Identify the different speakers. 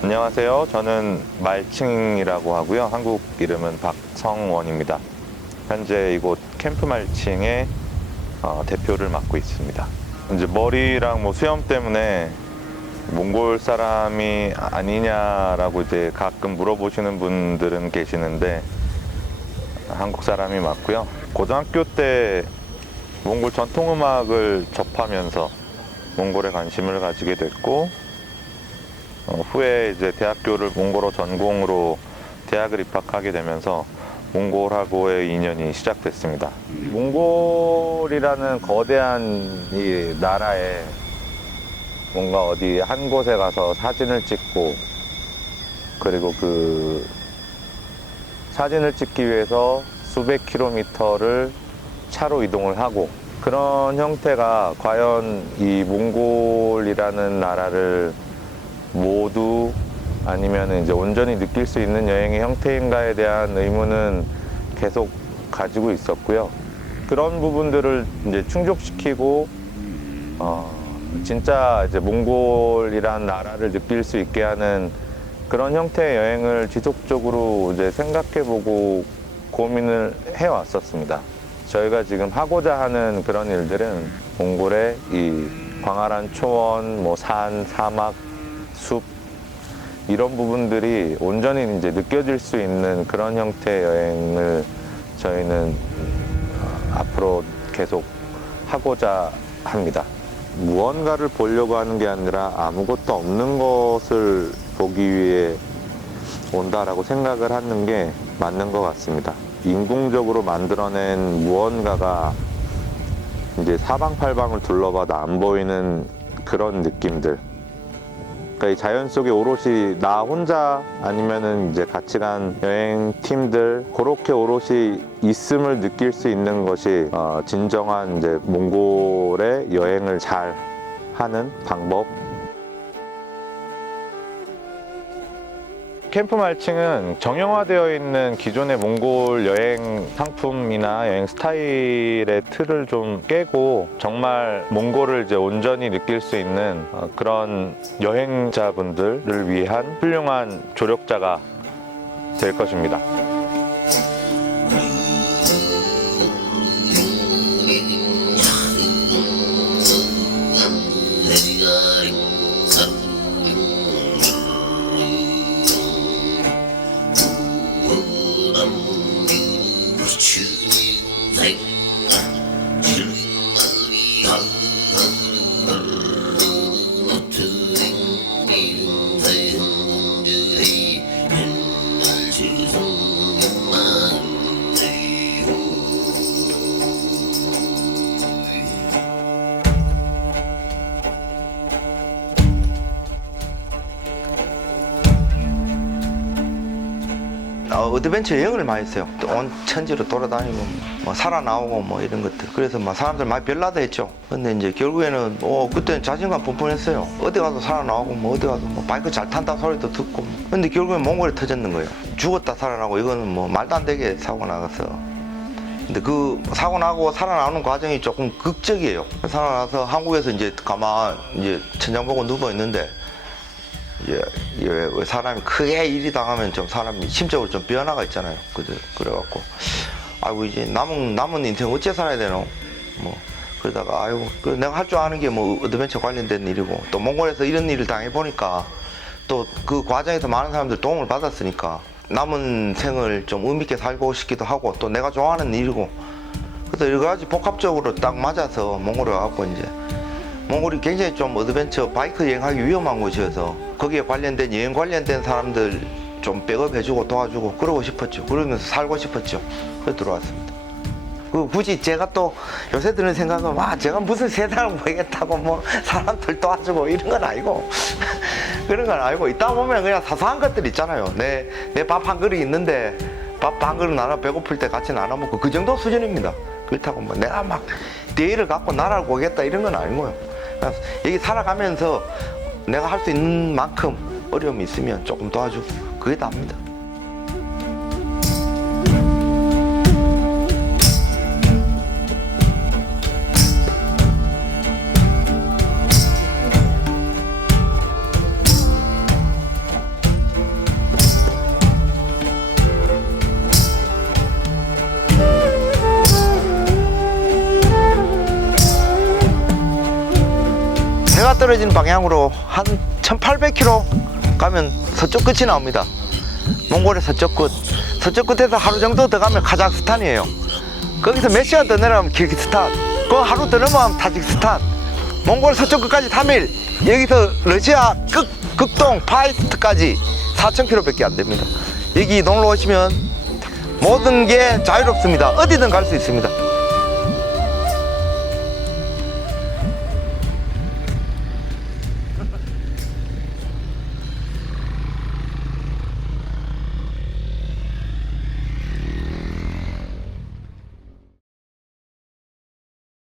Speaker 1: 안녕하세요. 저는 말칭이라고 하고요. 한국 이름은 박성원입니다. 현재 이곳 캠프 말칭의 어, 대표를 맡고 있습니다. 이제 머리랑 뭐 수염 때문에 몽골 사람이 아니냐라고 이제 가끔 물어보시는 분들은 계시는데 한국 사람이 맞고요. 고등학교 때 몽골 전통 음악을 접하면서 몽골에 관심을 가지게 됐고 어, 후에 이제 대학교를 몽골어 전공으로 대학을 입학하게 되면서 몽골하고의 인연이 시작됐습니다. 몽골이라는 거대한 이 나라에 뭔가 어디 한 곳에 가서 사진을 찍고 그리고 그 사진을 찍기 위해서 수백 킬로미터를 차로 이동을 하고 그런 형태가 과연 이 몽골이라는 나라를 모두 아니면 이제 온전히 느낄 수 있는 여행의 형태인가에 대한 의문은 계속 가지고 있었고요. 그런 부분들을 이제 충족시키고 어, 진짜 이제 몽골이란 나라를 느낄 수 있게 하는 그런 형태의 여행을 지속적으로 이제 생각해보고 고민을 해왔었습니다. 저희가 지금 하고자 하는 그런 일들은 몽골의 이 광활한 초원, 뭐 산, 사막, 숲 이런 부분들이 온전히 이제 느껴질 수 있는 그런 형태의 여행을 저희는 어, 앞으로 계속 하고자 합니다. 무언가를 보려고 하는 게 아니라 아무것도 없는 것을 보기 위해 온다라고 생각을 하는 게 맞는 것 같습니다. 인공적으로 만들어낸 무언가가 이제 사방팔방을 둘러봐도 안 보이는 그런 느낌들. 그러니까 이 자연 속에 오롯이 나 혼자 아니면은 이제 같이 간 여행 팀들 그렇게 오롯이 있음을 느낄 수 있는 것이 어, 진정한 이제 몽골의 여행을 잘 하는 방법. 캠프 말칭은 정형화되어 있는 기존의 몽골 여행 상품이나 여행 스타일의 틀을 좀 깨고 정말 몽골을 이제 온전히 느낄 수 있는 어, 그런 여행자분들을 위한 훌륭한 조력자가 될 것입니다.
Speaker 2: 어, 어드벤처 여행을 많이 했어요. 또온 천지로 돌아다니고 뭐 살아나오고 뭐 이런 것들. 그래서 막 사람들 많이 별나다 했죠. 근데 이제 결국에는 어 그때는 자신감 뿜뿜했어요. 어디 가서 살아나오고 뭐 어디 가서 뭐 바이크 잘 탄다 소리도 듣고. 뭐. 근데 결국엔 몽골에 터졌는 거예요. 죽었다 살아나고 이거는 뭐 말도 안 되게 사고 나갔어. 근데 그 사고 나고 살아나오는 과정이 조금 극적이에요. 살아나서 한국에서 이제 가만 이제 천장 보고 누워 있는데 사람이 크게 일이 당하면 좀 사람이 심적으로 좀 변화가 있잖아요. 그래, 그래갖고, 아이고, 이제 남은, 남은 인생 어째 살아야 되노? 뭐, 그러다가, 아이고, 그 내가 할 줄 아는 게 뭐, 어드벤처 관련된 일이고, 또 몽골에서 이런 일을 당해 보니까, 또 그 과정에서 많은 사람들 도움을 받았으니까, 남은 생을 좀 의미 있게 살고 싶기도 하고, 또 내가 좋아하는 일이고, 그래서 여러 가지 복합적으로 딱 맞아서 몽골에 와갖고, 이제, 몽골이 굉장히 좀 어드벤처 바이크 여행하기 위험한 곳이어서 거기에 관련된 여행 관련된 사람들 좀 백업해주고 도와주고 그러고 싶었죠. 그러면서 살고 싶었죠. 그래서 들어왔습니다. 그 굳이 제가 또 요새 드는 생각은 와 제가 무슨 세상을 보이겠다고 뭐 사람들 도와주고 이런 건 아니고 그런 건 아니고 있다 보면 그냥 사소한 것들 있잖아요. 내 내 밥 한 그릇 있는데 밥 한 그릇 나눠 배고플 때 같이 나눠 먹고 그 정도 수준입니다. 그렇다고 뭐 내가 막 대의를 갖고 나라를 보겠다 이런 건 아니고요. 여기 살아가면서 내가 할 수 있는 만큼 어려움이 있으면 조금 도와주고 그게 답니다. 떨어지는 방향으로 한 1800km 가면 서쪽 끝이 나옵니다. 몽골의 서쪽 끝. 서쪽 끝에서 하루 정도 더 가면 카자흐스탄이에요. 거기서 몇 시간 더 내려가면 키르기스탄. 그 하루 더 넘어가면 타지키스탄. 몽골 서쪽 끝까지 3일. 여기서 러시아 극, 극동 파이스트까지 4,000km밖에 안 됩니다. 여기 놀러 오시면 모든 게 자유롭습니다. 어디든 갈 수 있습니다.